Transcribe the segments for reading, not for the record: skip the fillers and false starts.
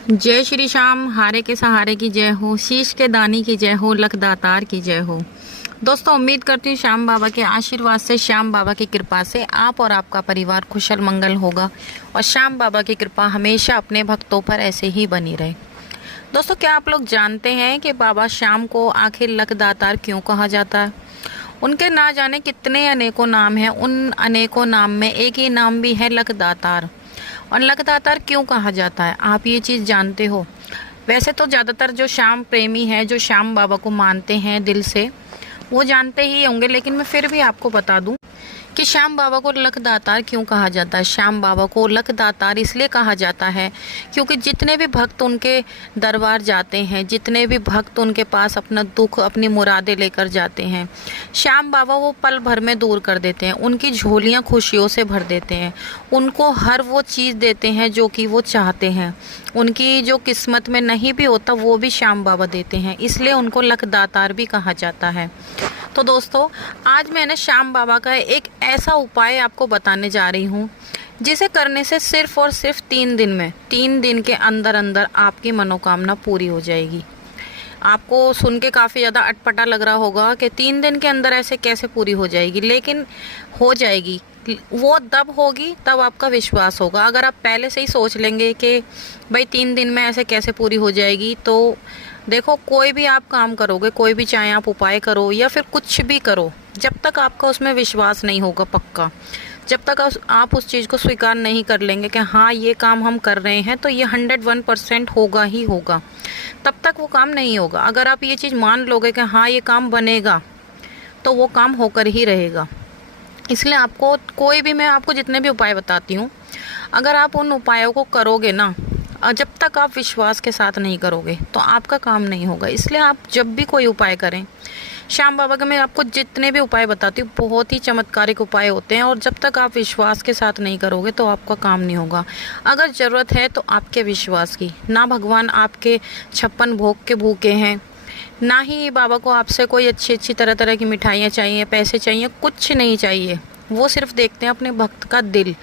जय श्री श्याम, हारे के सहारे की जय हो, शीश के दानी की जय हो, लख दातार की जय हो। दोस्तों, उम्मीद करती हूँ श्याम बाबा के आशीर्वाद से, श्याम बाबा की कृपा से आप और आपका परिवार कुशल मंगल होगा और श्याम बाबा की कृपा हमेशा अपने भक्तों पर ऐसे ही बनी रहे। दोस्तों, क्या आप लोग जानते हैं कि बाबा श्याम को आखिर लख दातार क्यों कहा जाता है? उनके ना जाने कितने अनेकों नाम हैं। उन अनेकों नाम में एक ही नाम भी है लख दातार। और लख दातार क्यों कहा जाता है, आप ये चीज़ जानते हो? वैसे तो ज़्यादातर जो श्याम प्रेमी हैं, जो श्याम बाबा को मानते हैं दिल से, वो जानते ही होंगे, लेकिन मैं फिर भी आपको बता दूं कि श्याम बाबा को लख दातार क्यों कहा जाता है। श्याम बाबा को लख दातार इसलिए कहा जाता है क्योंकि जितने भी भक्त उनके दरबार जाते हैं, जितने भी भक्त उनके पास अपना दुख, अपनी मुरादें लेकर जाते हैं, श्याम बाबा वो पल भर में दूर कर देते हैं। उनकी झोलियां खुशियों से भर देते हैं। उनको हर वो चीज़ देते हैं जो कि वो चाहते हैं। उनकी जो किस्मत में नहीं भी होता वो भी श्याम बाबा देते हैं, इसलिए उनको लख दातार भी कहा जाता है। तो दोस्तों, आज मैंने श्याम बाबा का एक ऐसा उपाय आपको बताने जा रही हूँ जिसे करने से सिर्फ और सिर्फ 3 दिन के अंदर अंदर आपकी मनोकामना पूरी हो जाएगी। आपको सुन के काफ़ी ज़्यादा अटपटा लग रहा होगा कि 3 दिन के अंदर ऐसे कैसे पूरी हो जाएगी, लेकिन हो जाएगी। वो तब होगी तब आपका विश्वास होगा। अगर आप पहले से ही सोच लेंगे कि भाई 3 दिन में ऐसे कैसे पूरी हो जाएगी, तो देखो, कोई भी आप काम करोगे, कोई भी चाहे आप उपाय करो या फिर कुछ भी करो, जब तक आपका उसमें विश्वास नहीं होगा पक्का, जब तक आप उस चीज़ को स्वीकार नहीं कर लेंगे कि हाँ ये काम हम कर रहे हैं तो ये 101% होगा ही होगा, तब तक वो काम नहीं होगा। अगर आप ये चीज़ मान लोगे कि हाँ ये काम बनेगा, तो वो काम होकर ही रहेगा। इसलिए आपको कोई भी, मैं आपको जितने भी उपाय बताती हूँ, अगर आप उन उपायों को करोगे ना, जब तक आप विश्वास के साथ नहीं करोगे तो आपका काम नहीं होगा। इसलिए आप जब भी कोई उपाय करें, श्याम बाबा के मैं आपको जितने भी उपाय बताती हूँ बहुत ही चमत्कारिक उपाय होते हैं, और जब तक आप विश्वास के साथ नहीं करोगे तो आपका काम नहीं होगा। अगर ज़रूरत है तो आपके विश्वास की, ना भगवान आपके 56 भोग के भूखे हैं, ना ही बाबा को आपसे कोई अच्छी तरह तरह की मिठाइयाँ चाहिए, पैसे चाहिए, कुछ नहीं चाहिए। वो सिर्फ देखते हैं अपने भक्त का दिल,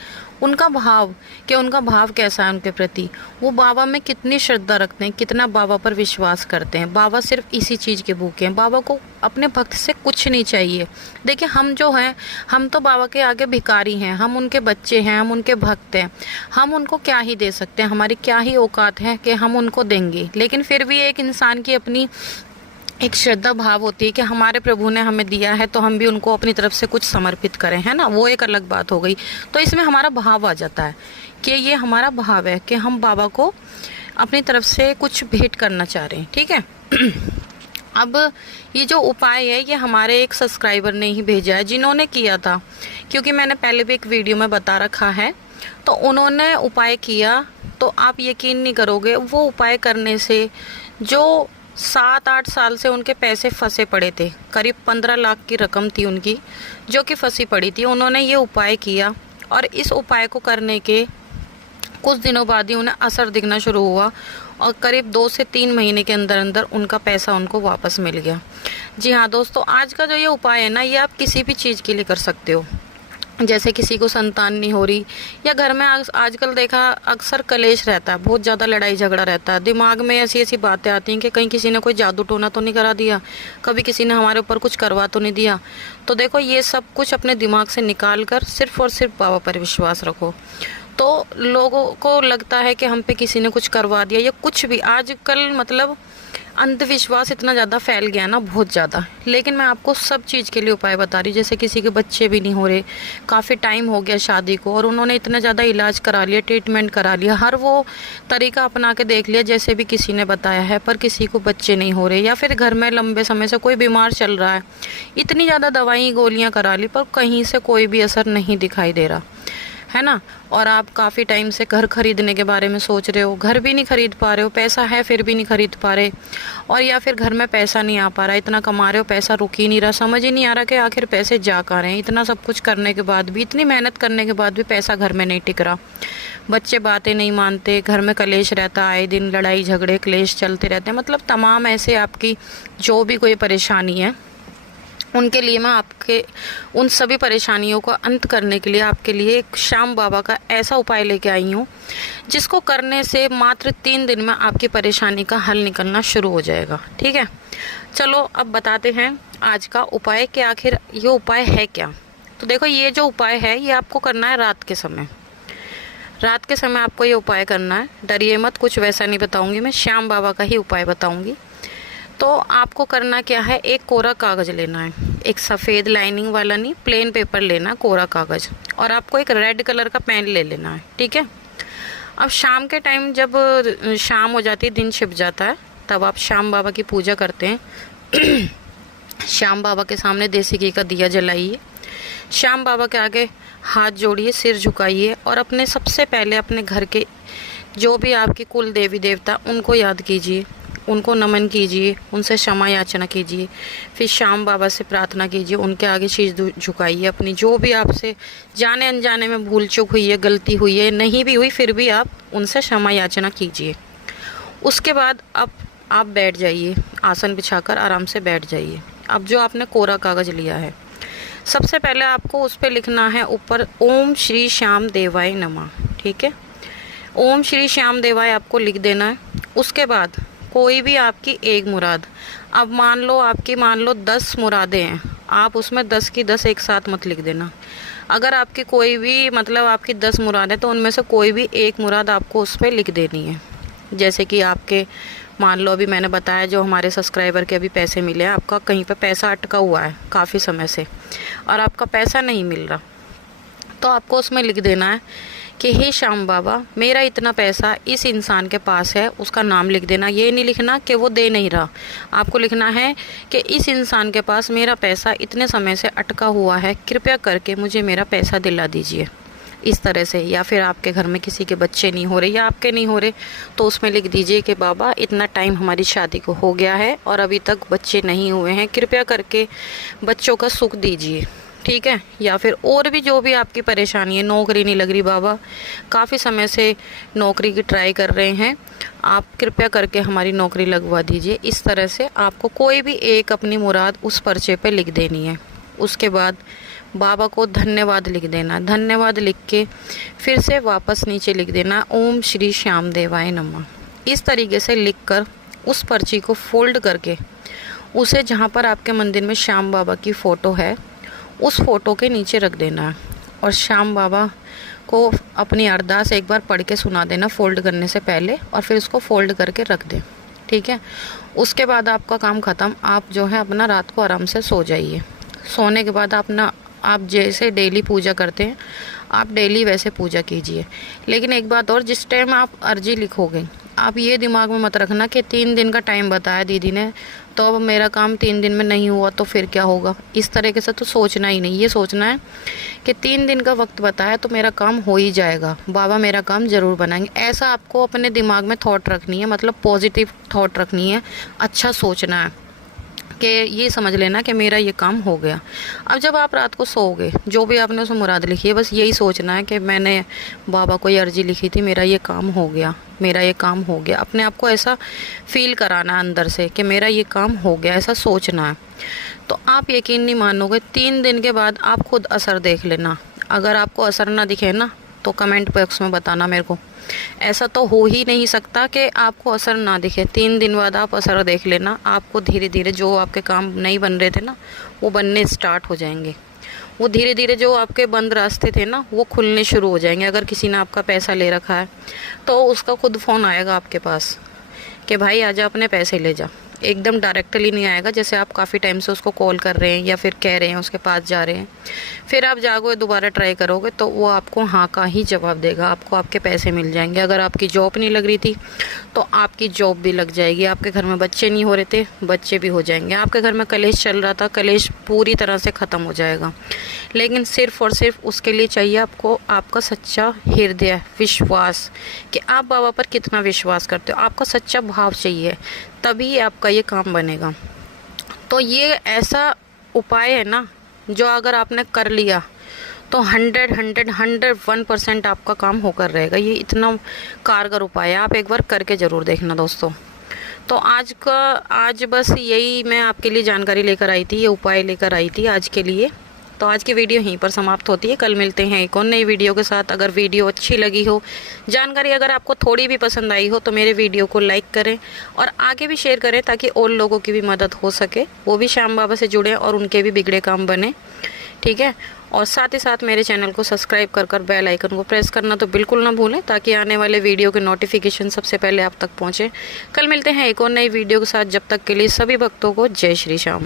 उनका भाव, कि उनका भाव कैसा है उनके प्रति, वो बाबा में कितनी श्रद्धा रखते हैं, कितना बाबा पर विश्वास करते हैं। बाबा सिर्फ इसी चीज़ के भूखे हैं। बाबा को अपने भक्त से कुछ नहीं चाहिए। देखिए, हम जो हैं, हम तो बाबा के आगे भिखारी हैं, हम उनके बच्चे हैं, हम उनके भक्त हैं। हम उनको क्या ही दे सकते हैं, हमारी क्या ही औकात है कि हम उनको देंगे। लेकिन फिर भी एक इंसान की अपनी एक श्रद्धा भाव होती है कि हमारे प्रभु ने हमें दिया है तो हम भी उनको अपनी तरफ से कुछ समर्पित करें, है ना। वो एक अलग बात हो गई। तो इसमें हमारा भाव आ जाता है कि ये हमारा भाव है कि हम बाबा को अपनी तरफ से कुछ भेंट करना चाह रहे हैं, ठीक है। अब ये जो उपाय है ये हमारे एक सब्सक्राइबर ने ही भेजा है, जिन्होंने किया था, क्योंकि मैंने पहले भी एक वीडियो में बता रखा है। तो उन्होंने उपाय किया, तो आप यकीन नहीं करोगे, वो उपाय करने से जो 7-8 साल से उनके पैसे फंसे पड़े थे, करीब 15 लाख की रकम थी उनकी जो कि फंसी पड़ी थी, उन्होंने ये उपाय किया और इस उपाय को करने के कुछ दिनों बाद ही उन्हें असर दिखना शुरू हुआ और करीब 2 से 3 महीने के अंदर अंदर उनका पैसा उनको वापस मिल गया। जी हाँ दोस्तों, आज का जो ये उपाय है ना, ये आप किसी भी चीज़ के लिए कर सकते हो। जैसे किसी को संतान नहीं हो रही, या घर में आजकल देखा अक्सर कलेश रहता है, बहुत ज़्यादा लड़ाई झगड़ा रहता है, दिमाग में ऐसी ऐसी बातें आती हैं कि कहीं किसी ने कोई जादू टोना तो नहीं करा दिया, कभी किसी ने हमारे ऊपर कुछ करवा तो नहीं दिया। तो देखो, ये सब कुछ अपने दिमाग से निकाल कर सिर्फ और सिर्फ बाबा पर विश्वास रखो। तो लोगों को लगता है कि हम पे किसी ने कुछ करवा दिया या कुछ भी, आजकल मतलब अंधविश्वास इतना ज़्यादा फैल गया ना, बहुत ज़्यादा। लेकिन मैं आपको सब चीज़ के लिए उपाय बता रही हूँ। जैसे किसी के बच्चे भी नहीं हो रहे, काफ़ी टाइम हो गया शादी को, और उन्होंने इतना ज़्यादा इलाज करा लिया, ट्रीटमेंट करा लिया, हर वो तरीका अपना के देख लिया जैसे भी किसी ने बताया है, पर किसी को बच्चे नहीं हो रहे, या फिर घर में लंबे समय से कोई बीमार चल रहा है, इतनी ज़्यादा दवाई गोलियाँ करा ली, पर कहीं से कोई भी असर नहीं दिखाई दे रहा, है ना। और आप काफ़ी टाइम से घर खरीदने के बारे में सोच रहे हो, घर भी नहीं खरीद पा रहे हो, पैसा है फिर भी नहीं खरीद पा रहे, और या फिर घर में पैसा नहीं आ पा रहा, इतना कमा रहे हो पैसा रुक ही नहीं रहा, समझ ही नहीं आ रहा कि आखिर पैसे जा कहाँ रहे हैं। इतना सब कुछ करने के बाद भी, इतनी मेहनत करने के बाद भी पैसा घर में नहीं टिक रहा, बच्चे बातें नहीं मानते, घर में कलेश रहता है, आए दिन लड़ाई झगड़े क्लेश चलते रहते हैं। मतलब तमाम ऐसे आपकी जो भी कोई परेशानी है उनके लिए मैं आपके उन सभी परेशानियों को अंत करने के लिए आपके लिए एक श्याम बाबा का ऐसा उपाय लेके आई हूँ, जिसको करने से मात्र 3 दिन में आपकी परेशानी का हल निकलना शुरू हो जाएगा। ठीक है, चलो अब बताते हैं आज का उपाय कि आखिर ये उपाय है क्या। तो देखो, ये जो उपाय है ये आपको करना है रात के समय। रात के समय आपको ये उपाय करना है। डरिए मत, कुछ वैसा नहीं बताऊंगी मैं, श्याम बाबा का ही उपाय बताऊंगी। तो आपको करना क्या है, एक कोरा कागज़ लेना है, एक सफ़ेद लाइनिंग वाला नहीं, प्लेन पेपर लेना, कोरा कागज़, और आपको एक रेड कलर का पेन ले लेना है। ठीक है, अब शाम के टाइम जब शाम हो जाती है, दिन छिप जाता है, तब आप श्याम बाबा की पूजा करते हैं। श्याम बाबा के सामने देसी घी का दिया जलाइए, श्याम बाबा के आगे हाथ जोड़िए, सिर झुकाइए और अपने सबसे पहले अपने घर के जो भी आपकी कुल देवी देवता उनको याद कीजिए, उनको नमन कीजिए, उनसे क्षमा याचना कीजिए। फिर श्याम बाबा से प्रार्थना कीजिए, उनके आगे शीश झुकाइए। अपनी जो भी आपसे जाने अनजाने में भूल चूक हुई है, गलती हुई है, नहीं भी हुई फिर भी आप उनसे क्षमा याचना कीजिए। उसके बाद अब आप बैठ जाइए, आसन बिछाकर आराम से बैठ जाइए। अब जो आपने कोरा कागज़ लिया है, सबसे पहले आपको उस पर लिखना है ऊपर ओम श्री श्याम देवाय नमः। ठीक है, ओम श्री श्याम देवाय आपको लिख देना है। उसके बाद कोई भी आपकी एक मुराद, अब मान लो 10 मुरादें हैं, आप उसमें 10 की 10 एक साथ मत लिख देना। अगर आपकी कोई भी आपकी 10 मुराद है तो उनमें से कोई भी एक मुराद आपको उस पर लिख देनी है। जैसे कि आपके मान लो, अभी मैंने बताया जो हमारे सब्सक्राइबर के अभी पैसे मिले हैं, आपका कहीं पे पैसा अटका हुआ है काफ़ी समय से और आपका पैसा नहीं मिल रहा, तो आपको उसमें लिख देना है कि हे श्याम बाबा, मेरा इतना पैसा इस इंसान के पास है, उसका नाम लिख देना। ये नहीं लिखना कि वो दे नहीं रहा, आपको लिखना है कि इस इंसान के पास मेरा पैसा इतने समय से अटका हुआ है, कृपया करके मुझे मेरा पैसा दिला दीजिए, इस तरह से। या फिर आपके घर में किसी के बच्चे नहीं हो रहे या आपके नहीं हो रहे, तो उसमें लिख दीजिए कि बाबा इतना टाइम हमारी शादी को हो गया है और अभी तक बच्चे नहीं हुए हैं, कृपया करके बच्चों का सुख दीजिए। ठीक है, या फिर और भी जो भी आपकी परेशानी है, नौकरी नहीं लग रही बाबा, काफ़ी समय से नौकरी की ट्राई कर रहे हैं, आप कृपया करके हमारी नौकरी लगवा दीजिए। इस तरह से आपको कोई भी एक अपनी मुराद उस पर्चे पे लिख देनी है। उसके बाद बाबा को धन्यवाद लिख देना। धन्यवाद लिख के फिर से वापस नीचे लिख देना ओम श्री श्याम देवाय नमः। इस तरीके से लिखकर उस पर्ची को फोल्ड करके उसे जहाँ पर आपके मंदिर में श्याम बाबा की फ़ोटो है उस फ़ोटो के नीचे रख देना है और श्याम बाबा को अपनी अरदास एक बार पढ़ के सुना देना फोल्ड करने से पहले, और फिर उसको फोल्ड करके रख दें। ठीक है, उसके बाद आपका काम ख़त्म। आप जो है अपना रात को आराम से सो जाइए। सोने के बाद आप जैसे डेली पूजा करते हैं आप डेली वैसे पूजा कीजिए। लेकिन एक बात और, जिस टाइम आप अर्जी लिखोगे आप ये दिमाग में मत रखना कि 3 दिन का टाइम बताया दीदी ने, तो अब मेरा काम 3 दिन में नहीं हुआ तो फिर क्या होगा, इस तरीके से तो सोचना ही नहीं। ये सोचना है कि 3 दिन का वक्त बताया तो मेरा काम हो ही जाएगा, बाबा मेरा काम ज़रूर बनाएंगे। ऐसा आपको अपने दिमाग में थॉट रखनी है, मतलब पॉजिटिव थॉट रखनी है, अच्छा सोचना है कि ये समझ लेना कि मेरा ये काम हो गया। अब जब आप रात को सोओगे, जो भी आपने उसमें मुराद लिखी है, बस यही सोचना है कि मैंने बाबा को ये अर्जी लिखी थी, मेरा ये काम हो गया, मेरा ये काम हो गया। अपने आप को ऐसा फील कराना है अंदर से कि मेरा ये काम हो गया, ऐसा सोचना है। तो आप यकीन नहीं मानोगे, 3 दिन के बाद आप खुद असर देख लेना। अगर आपको असर ना दिखे ना तो कमेंट बॉक्स में बताना मेरे को। ऐसा तो हो ही नहीं सकता कि आपको असर ना दिखे। 3 दिन बाद आप असर देख लेना, आपको धीरे धीरे जो आपके काम नहीं बन रहे थे ना वो बनने स्टार्ट हो जाएंगे। वो धीरे धीरे जो आपके बंद रास्ते थे ना वो खुलने शुरू हो जाएंगे। अगर किसी ने आपका पैसा ले रखा है तो उसका खुद फ़ोन आएगा आपके पास कि भाई आजा अपने पैसे ले जा। एकदम डायरेक्टली नहीं आएगा, जैसे आप काफ़ी टाइम से उसको कॉल कर रहे हैं या फिर कह रहे हैं उसके पास जा रहे हैं, फिर आप जाओगे दोबारा ट्राई करोगे तो वो आपको हाँ का ही जवाब देगा, आपको आपके पैसे मिल जाएंगे। अगर आपकी जॉब नहीं लग रही थी तो आपकी जॉब भी लग जाएगी। आपके घर में बच्चे नहीं हो रहे थे, बच्चे भी हो जाएंगे। आपके घर में कलेश चल रहा था, कलेश पूरी तरह से ख़त्म हो जाएगा। लेकिन सिर्फ़ और सिर्फ उसके लिए चाहिए आपको आपका सच्चा हृदय विश्वास, कि आप बाबा पर कितना विश्वास करते हो। आपका सच्चा भाव चाहिए, तभी आपका ये काम बनेगा। तो ये ऐसा उपाय है ना जो अगर आपने कर लिया तो 101% आपका काम होकर रहेगा। ये इतना कारगर उपाय है, आप एक बार करके ज़रूर देखना दोस्तों। तो आज बस यही मैं आपके लिए जानकारी लेकर आई थी, ये उपाय लेकर आई थी आज के लिए। तो आज की वीडियो यहीं पर समाप्त होती है। कल मिलते हैं एक और नई वीडियो के साथ। अगर वीडियो अच्छी लगी हो, जानकारी अगर आपको थोड़ी भी पसंद आई हो, तो मेरे वीडियो को लाइक करें और आगे भी शेयर करें, ताकि और लोगों की भी मदद हो सके, वो भी श्याम बाबा से जुड़े और उनके भी बिगड़े काम बने। ठीक है। और साथ ही साथ मेरे चैनल को सब्सक्राइब कर बेल आइकन को प्रेस करना तो बिल्कुल ना भूलें, ताकि आने वाले वीडियो के नोटिफिकेशन सबसे पहले आप तक पहुँचे। कल मिलते हैं एक और नई वीडियो के साथ। जब तक के लिए सभी भक्तों को जय श्री श्याम।